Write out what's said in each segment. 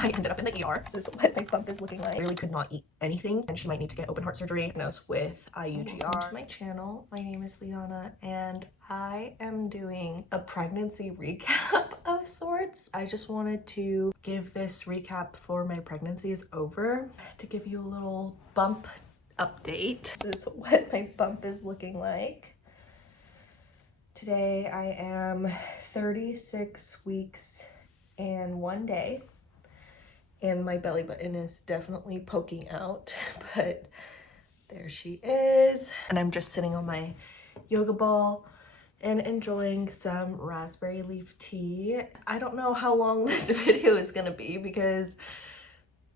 I ended up in the ER. This is what my bump is looking like. I really could not eat anything, and she might need to get open heart surgery diagnosed with IUGR. Welcome to my channel. My name is Liana, and I am doing a pregnancy recap of sorts. I just wanted to give this recap before my pregnancy is over to give you a little bump update. This is what my bump is looking like. Today I am 36 weeks and 1 day, and my belly button is definitely poking out, but there she is. And I'm just sitting on my yoga ball and enjoying some raspberry leaf tea. I don't know how long this video is gonna be because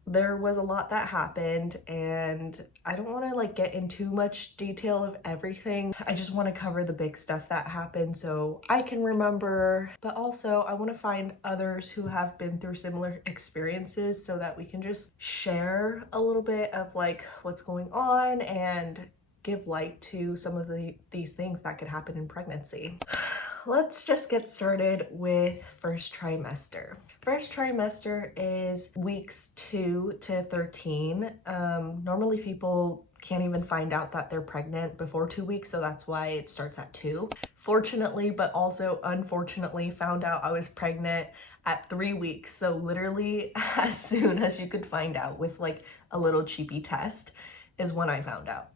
there was a lot that happened, and I don't want to like get in too much detail of everything. I just want to cover the big stuff that happened so I can remember, but also I want to find others who have been through similar experiences so that we can just share a little bit of like what's going on and give light to some of these things that could happen in pregnancy. Let's just get started with first trimester. First trimester is weeks 2 to 13. Normally people can't even find out that they're pregnant before 2 weeks, so that's why it starts at 2. Fortunately, but also unfortunately, found out I was pregnant at 3 weeks. So literally as soon as you could find out with like a little cheapy test is when I found out.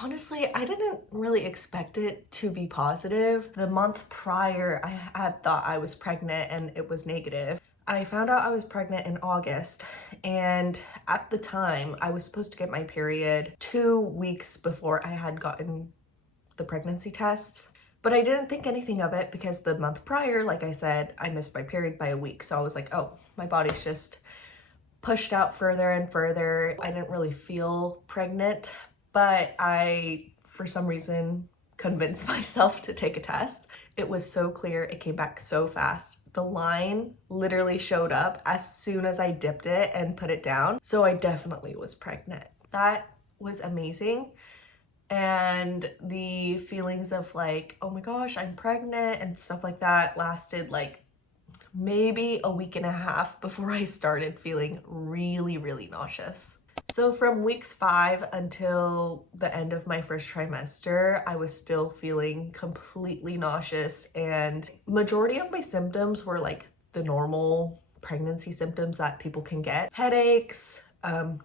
Honestly, I didn't really expect it to be positive. The month prior, I had thought I was pregnant and it was negative. I found out I was pregnant in August, and at the time, I was supposed to get my period 2 weeks before I had gotten the pregnancy tests. But I didn't think anything of it because the month prior, like I said, I missed my period by a week. So I was like, oh, my body's just pushed out further and further. I didn't really feel pregnant, but I, for some reason, convinced myself to take a test. It was so clear, it came back so fast. The line literally showed up as soon as I dipped it and put it down. So I definitely was pregnant. That was amazing. And the feelings of like, oh my gosh, I'm pregnant and stuff like that lasted like maybe a week and a half before I started feeling really, really nauseous. So from weeks 5 until the end of my first trimester, I was still feeling completely nauseous, and majority of my symptoms were like the normal pregnancy symptoms that people can get. Headaches,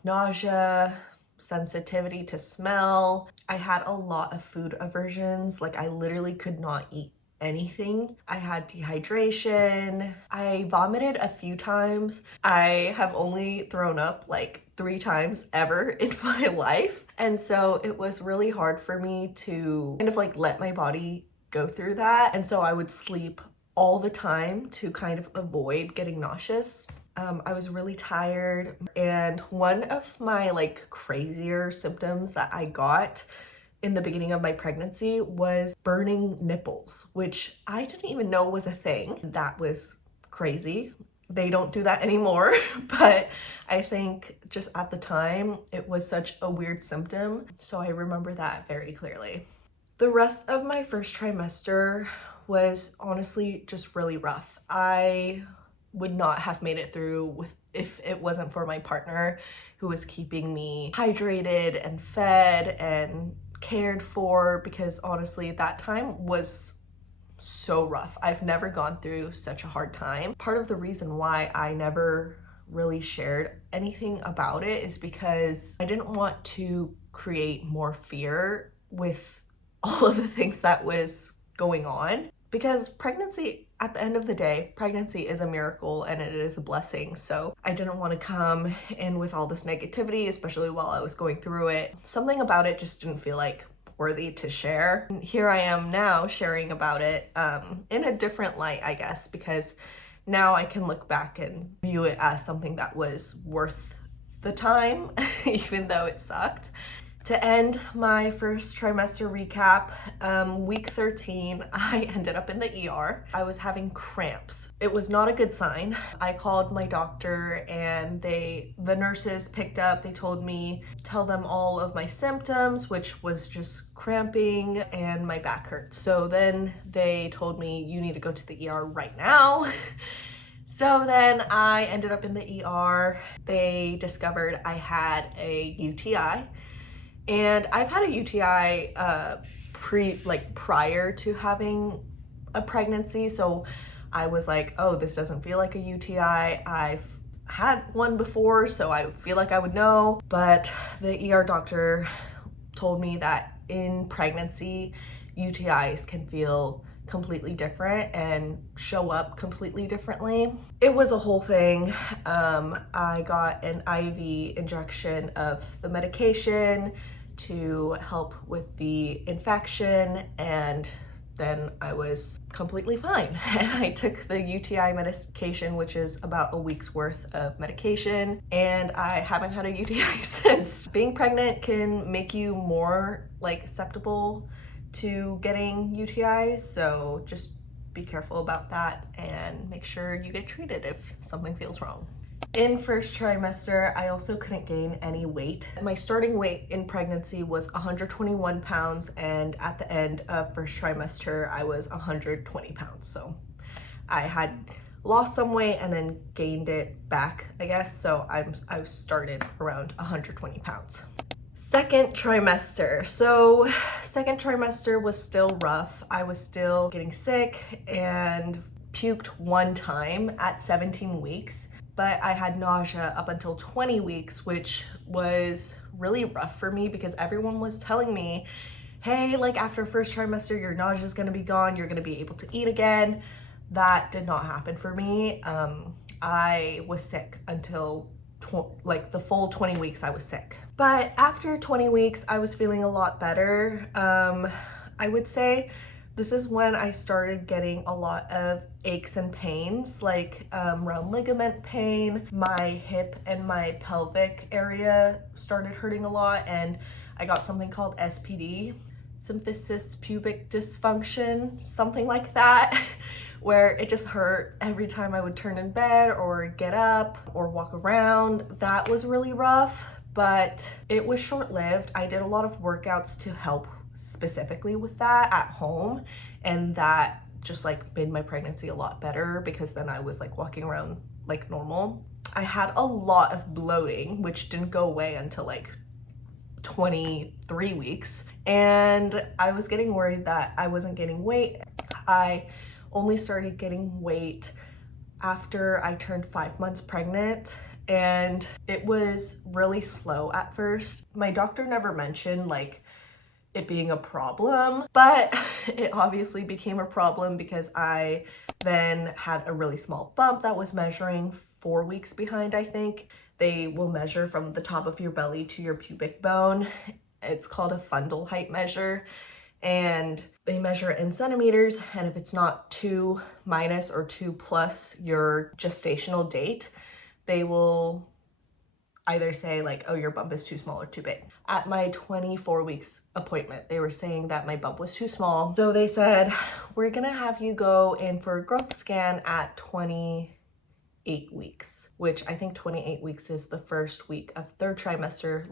nausea, sensitivity to smell. I had a lot of food aversions. Like I literally could not eat anything. I had dehydration. I vomited a few times. I have only thrown up like 3 times ever in my life. And so it was really hard for me to kind of like let my body go through that. And so I would sleep all the time to kind of avoid getting nauseous. I was really tired. And one of my like crazier symptoms that I got in the beginning of my pregnancy was burning nipples, which I didn't even know was a thing. That was crazy. They don't do that anymore, but I think just at the time it was such a weird symptom. So I remember that very clearly. The rest of my first trimester was honestly just really rough. I would not have made it through if it wasn't for my partner who was keeping me hydrated and fed and cared for, because honestly that time was so rough. I've never gone through such a hard time. Part of the reason why I never really shared anything about it is because I didn't want to create more fear with all of the things that was going on, because pregnancy, at the end of the day, pregnancy is a miracle and it is a blessing. So I didn't want to come in with all this negativity, especially while I was going through it. Something about it just didn't feel like worthy to share. And here I am now sharing about it in a different light, I guess, because now I can look back and view it as something that was worth the time, even though it sucked. To end my first trimester recap, week 13, I ended up in the ER. I was having cramps. It was not a good sign. I called my doctor and the nurses picked up. They told me, tell them all of my symptoms, which was just cramping and my back hurt. So then they told me, you need to go to the ER right now. So then I ended up in the ER. They discovered I had a UTI, and I've had a UTI prior to having a pregnancy. So I was like, oh, this doesn't feel like a UTI. I've had one before, so I feel like I would know. But the ER doctor told me that in pregnancy, UTIs can feel completely different and show up completely differently. It was a whole thing. I got an IV injection of the medication to help with the infection, and then I was completely fine. And I took the UTI medication, which is about a week's worth of medication, and I haven't had a UTI since. Being pregnant can make you more susceptible to getting UTIs, so just be careful about that and make sure you get treated if something feels wrong. In first trimester, I also couldn't gain any weight. My starting weight in pregnancy was 121 pounds, and at the end of first trimester, I was 120 pounds. So I had lost some weight and then gained it back, I guess. So I started around 120 pounds. Second trimester. So second trimester was still rough. I was still getting sick and puked one time at 17 weeks. But I had nausea up until 20 weeks, which was really rough for me because everyone was telling me, hey, after first trimester, your nausea is gonna be gone, you're gonna be able to eat again. That did not happen for me. I was sick until the full 20 weeks I was sick. But after 20 weeks, I was feeling a lot better. I would say this is when I started getting a lot of aches and pains, round ligament pain. My hip and my pelvic area started hurting a lot, and I got something called SPD, Symphysis pubic dysfunction, something like that, where it just hurt every time I would turn in bed or get up or walk around. That was really rough, but it was short-lived. I did a lot of workouts to help specifically with that at home, and that just made my pregnancy a lot better because then I was walking around like normal. I had a lot of bloating, which didn't go away until 23 weeks, and I was getting worried that I wasn't gaining weight. I only started getting weight after I turned 5 months pregnant, and it was really slow at first. My doctor never mentioned it being a problem, but it obviously became a problem because I then had a really small bump that was measuring 4 weeks behind, I think. They will measure from the top of your belly to your pubic bone. It's called a Fundal height measure, and they measure it in centimeters, and if it's not 2 minus or 2 plus your gestational date, they will either say oh, your bump is too small or too big. At my 24 weeks appointment, they were saying that my bump was too small. So they said, we're gonna have you go in for a growth scan at 28 weeks, which I think 28 weeks is the first week of third trimester,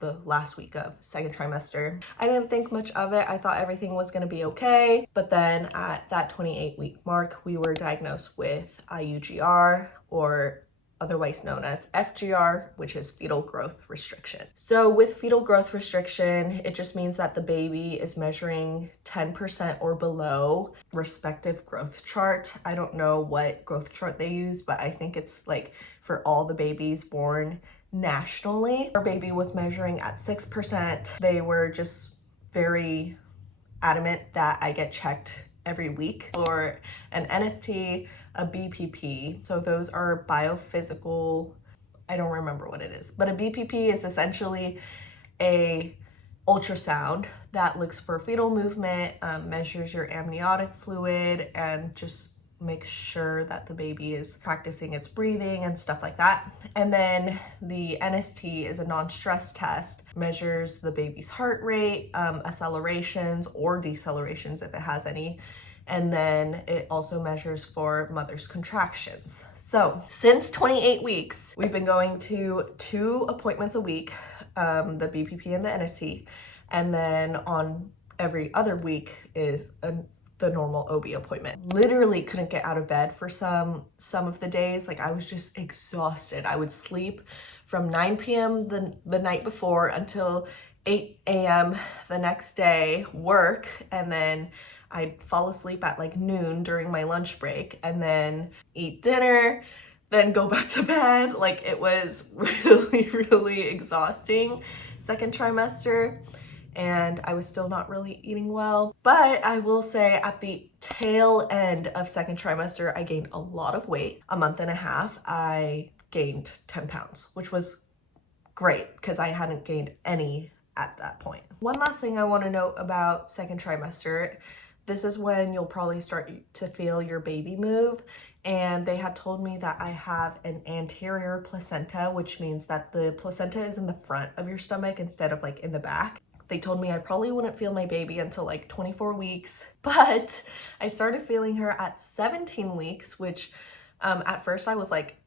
the last week of second trimester. I didn't think much of it. I thought everything was gonna be okay. But then at that 28 week mark, we were diagnosed with IUGR, or otherwise known as FGR, which is Fetal Growth Restriction. So with Fetal Growth Restriction, it just means that the baby is measuring 10% or below respective growth chart. I don't know what growth chart they use, but I think it's for all the babies born nationally. Our baby was measuring at 6%. They were just very adamant that I get checked every week for an NST, a BPP. So those are biophysical, I don't remember what it is, but a BPP is essentially a ultrasound that looks for fetal movement, measures your amniotic fluid, and just makes sure that the baby is practicing its breathing and stuff like that. And then the NST is a non-stress test, measures the baby's heart rate, accelerations or decelerations if it has any. And then it also measures for mother's contractions. So since 28 weeks, we've been going to 2 appointments a week, the BPP and the NST. And then on every other week is the normal OB appointment. Literally couldn't get out of bed for some of the days. Like I was just exhausted. I would sleep from 9 p.m. the night before until 8 a.m. the next day, work, and then I'd fall asleep at like noon during my lunch break, and then eat dinner, then go back to bed. Like it was really, really exhausting second trimester. And I was still not really eating well. But I will say at the tail end of second trimester, I gained a lot of weight. A month and a half, I gained 10 pounds, which was great because I hadn't gained any at that point. One last thing I want to note about second trimester, this is when you'll probably start to feel your baby move. And they had told me that I have an anterior placenta, which means that the placenta is in the front of your stomach instead of like in the back. They told me I probably wouldn't feel my baby until like 24 weeks, but I started feeling her at 17 weeks, which at first I was like,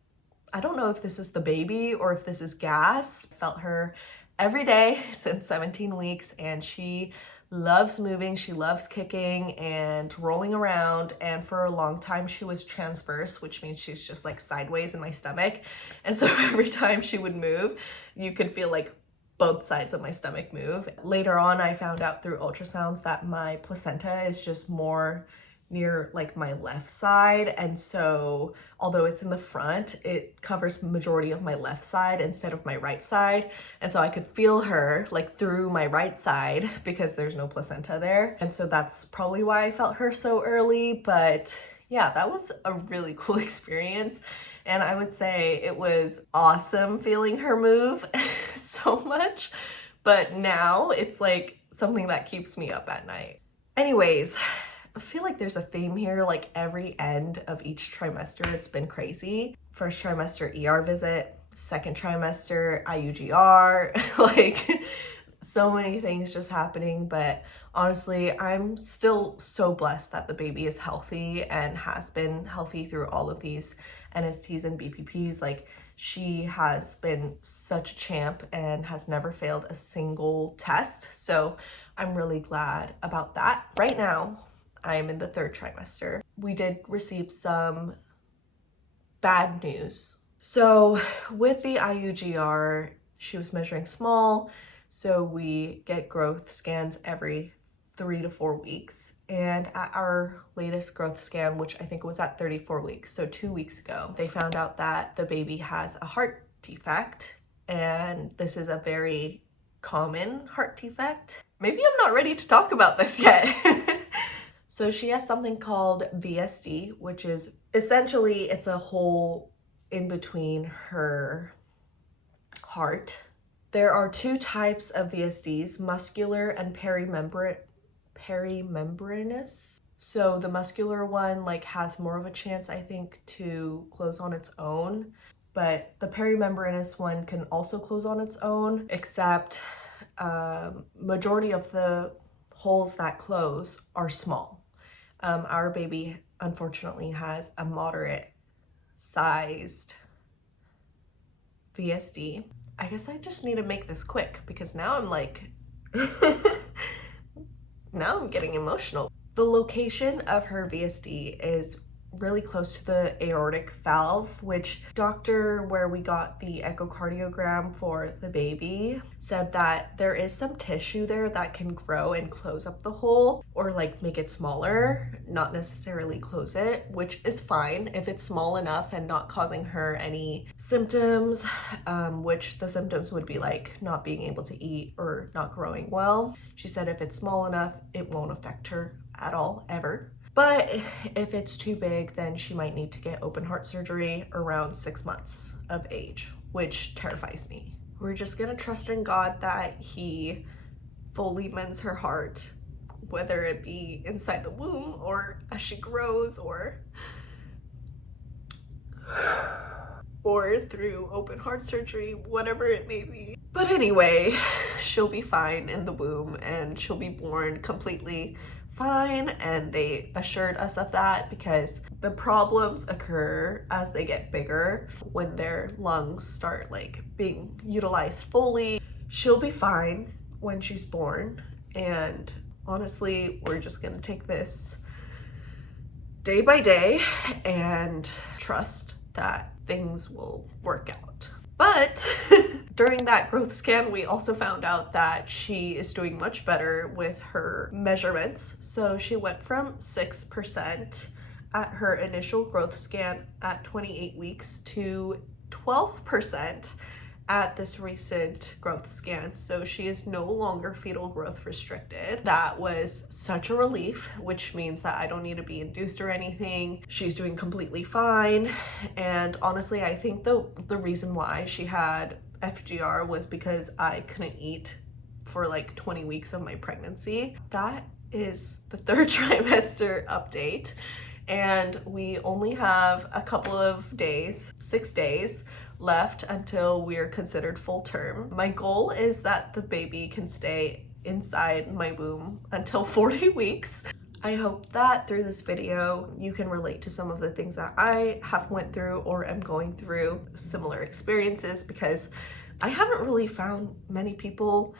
I don't know if this is the baby or if this is gas. Felt her every day since 17 weeks, and she loves moving, she loves kicking and rolling around, and for a long time she was transverse, which means she's just like sideways in my stomach. And so every time she would move, you could feel like both sides of my stomach move. Later on, I found out through ultrasounds that my placenta is just more near like my left side, and so although it's in the front, it covers majority of my left side instead of my right side, and so I could feel her like through my right side because there's no placenta there. And so that's probably why I felt her so early. But yeah, that was a really cool experience. And I would say it was awesome feeling her move so much, but now it's like something that keeps me up at night. Anyways, I feel like there's a theme here, like every end of each trimester, it's been crazy. First trimester ER visit, second trimester IUGR, like so many things just happening. But honestly, I'm still so blessed that the baby is healthy and has been healthy through all of these NSTs and BPPs. Like she has been such a champ and has never failed a single test. So I'm really glad about that. Right now, I'm in the third trimester. We did receive some bad news. So with the IUGR, she was measuring small, so we get growth scans every 3 to 4 weeks. And at our latest growth scan, which I think was at 34 weeks, so 2 weeks ago, they found out that the baby has a heart defect, and this is a very common heart defect. Maybe I'm not ready to talk about this yet. So she has something called VSD, which is essentially, it's a hole in between her heart. There are 2 types of VSDs, muscular and perimembranous. So the muscular one like has more of a chance, I think, to close on its own, but the perimembranous one can also close on its own, except majority of the holes that close are small. Our baby unfortunately has a moderate sized VSD. I guess I just need to make this quick because now I'm like, now I'm getting emotional. The location of her VSD is really close to the aortic valve, which doctor where we got the echocardiogram for the baby said that there is some tissue there that can grow and close up the hole or like make it smaller, not necessarily close it, which is fine if it's small enough and not causing her any symptoms, which the symptoms would be like not being able to eat or not growing well. She said if it's small enough, it won't affect her at all, ever. But if it's too big, then she might need to get open heart surgery around 6 months of age, which terrifies me. We're just gonna trust in God that he fully mends her heart, whether it be inside the womb or as she grows or through open heart surgery, whatever it may be. But anyway, she'll be fine in the womb and she'll be born completely fine, and they assured us of that because the problems occur as they get bigger when their lungs start like being utilized fully. She'll be fine when she's born, and honestly, we're just gonna take this day by day and trust that things will work out. But during that growth scan, we also found out that she is doing much better with her measurements. So she went from 6% at her initial growth scan at 28 weeks to 12% at this recent growth scan. So she is no longer fetal growth restricted. That was such a relief, which means that I don't need to be induced or anything. She's doing completely fine. And honestly, I think the reason why she had FGR was because I couldn't eat for like 20 weeks of my pregnancy. That is the third trimester update. And we only have a couple of days, 6 days, left until we're considered full term. My goal is that the baby can stay inside my womb until 40 weeks. I hope that through this video you can relate to some of the things that I have went through or am going through, similar experiences, because I haven't really found many people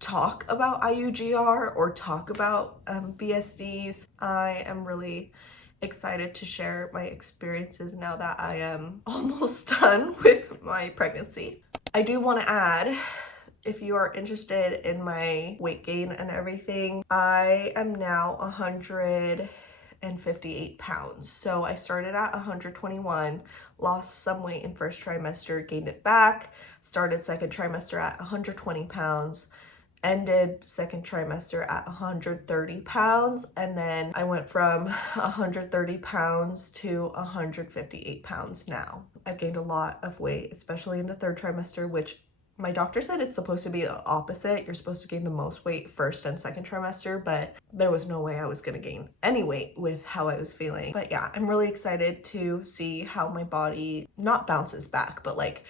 talk about IUGR or talk about VSDs. I am really excited to share my experiences now that I am almost done with my pregnancy. I do want to add, if you are interested in my weight gain and everything, I am now 158 pounds. So I started at 121, lost some weight in first trimester, gained it back, started second trimester at 120 pounds, ended second trimester at 130 pounds, and then I went from 130 pounds to 158 pounds now. I've gained a lot of weight, especially in the third trimester, which my doctor said it's supposed to be the opposite. You're supposed to gain the most weight first and second trimester, but there was no way I was gonna gain any weight with how I was feeling. But yeah, I'm really excited to see how my body not bounces back, but like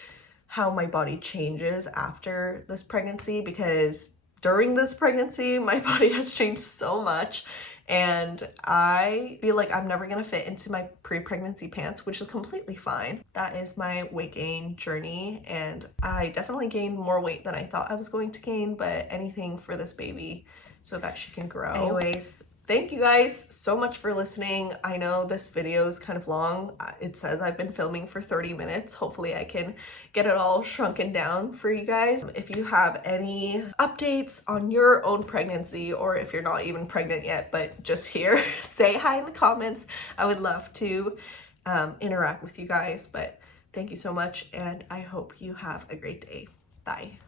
how my body changes after this pregnancy, because during this pregnancy, my body has changed so much, and I feel like I'm never gonna fit into my pre-pregnancy pants, which is completely fine. That is my weight gain journey, and I definitely gained more weight than I thought I was going to gain, but anything for this baby so that she can grow. Anyways, thank you guys so much for listening. I know this video is kind of long. It says I've been filming for 30 minutes. Hopefully I can get it all shrunken down for you guys. If you have any updates on your own pregnancy, or if you're not even pregnant yet but just here, say hi in the comments. I would love to interact with you guys. But thank you so much, and I hope you have a great day. Bye.